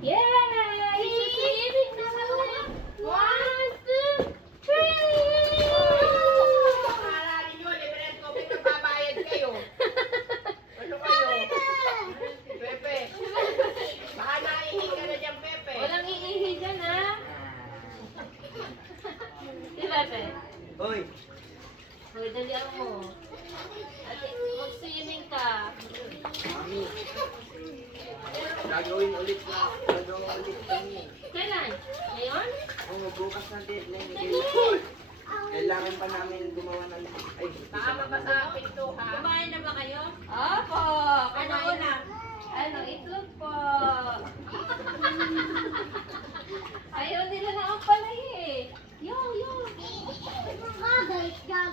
Yay! Sisibig na kami! 1, 2, 3! Mahalali nyo, libre ko, pinagbabayad kayo. Ano kayo? Pepe. Baka naihi ka na dyan, Pepe. Walang iihi dyan, ha? Si Pepe. Hoy, Hoy, dalian mo. Ate, mag-swimming ka. mami. Gagawin ulit kami. Kailan? Ngayon? Oo, bukas na deadline. Dali! Kailangan pa namin gumawa ng... Ay, Baka mabasa ang pinto, ha? Kumain na ba kayo? Opo! Ano una? Ano, itlog po. Ayaw nila na ang palay eh. Yo!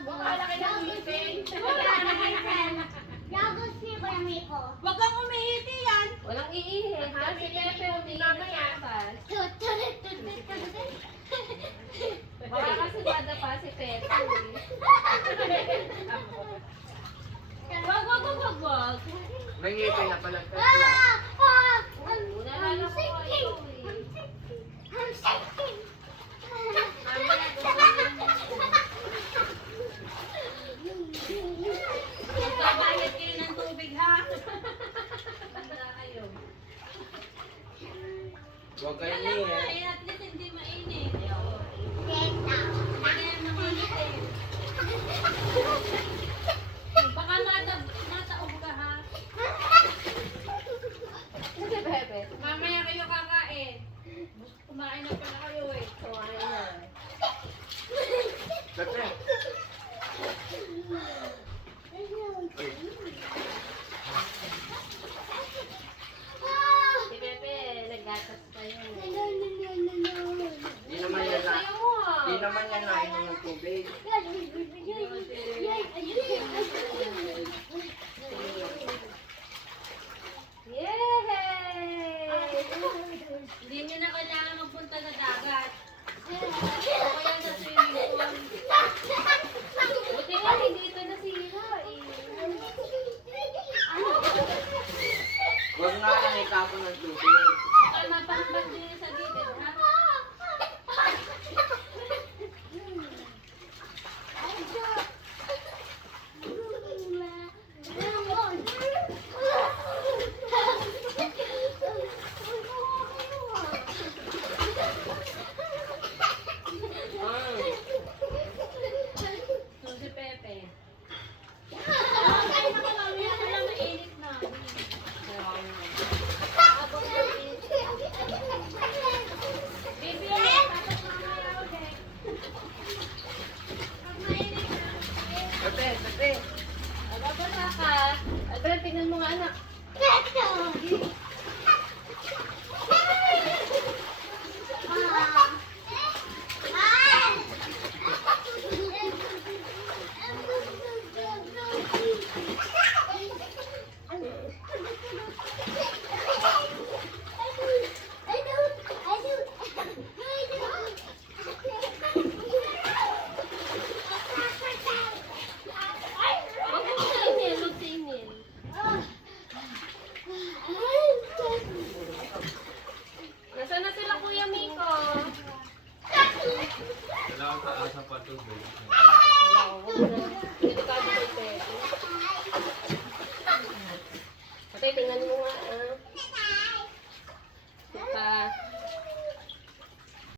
Baka laki ng ngipin. Huwag kang umihiti yan. Walang iihi. Kasi Pepe umiihi na sa Baka kasi madapa si Pepe. Wag. may ngipin na pala. Una lang ako kayo eh. Magbabayad kayo ng tubig, ha? Banda kayo. Huwag kayo Alam mo, niya. at least hindi mainit. Kaya mainit eh. Baka mataog ka, ha? Kasi Pepe. Mamaya kayo kakain. Kumain na pala kayo eh. Kumain na. Pepe. Si Pepe, naggatas kayo. Di naman yan na. Ayaw mo ah. Di naman yan nainom ng tubig. Yay! Hindi nyo na kailangan magpunta sa dagat. O kaya sa swimming pool. Buti nga, hindi ito nasira eh. Huwag nga lang itapon ng tubig. Baka mapahambad din sa gilid, ha? So, si Pepe. Kain na ka mamaya, wala mainit na. Baby, tapos mamaya ulit. Pag mainit na. Pepe. Babasa ka. Albert, tingnan mo nga anak. Huwag mo sa email, huwag sa email. Nasaan na sila Kuya Miko? Kailangan sa asa pa tubig.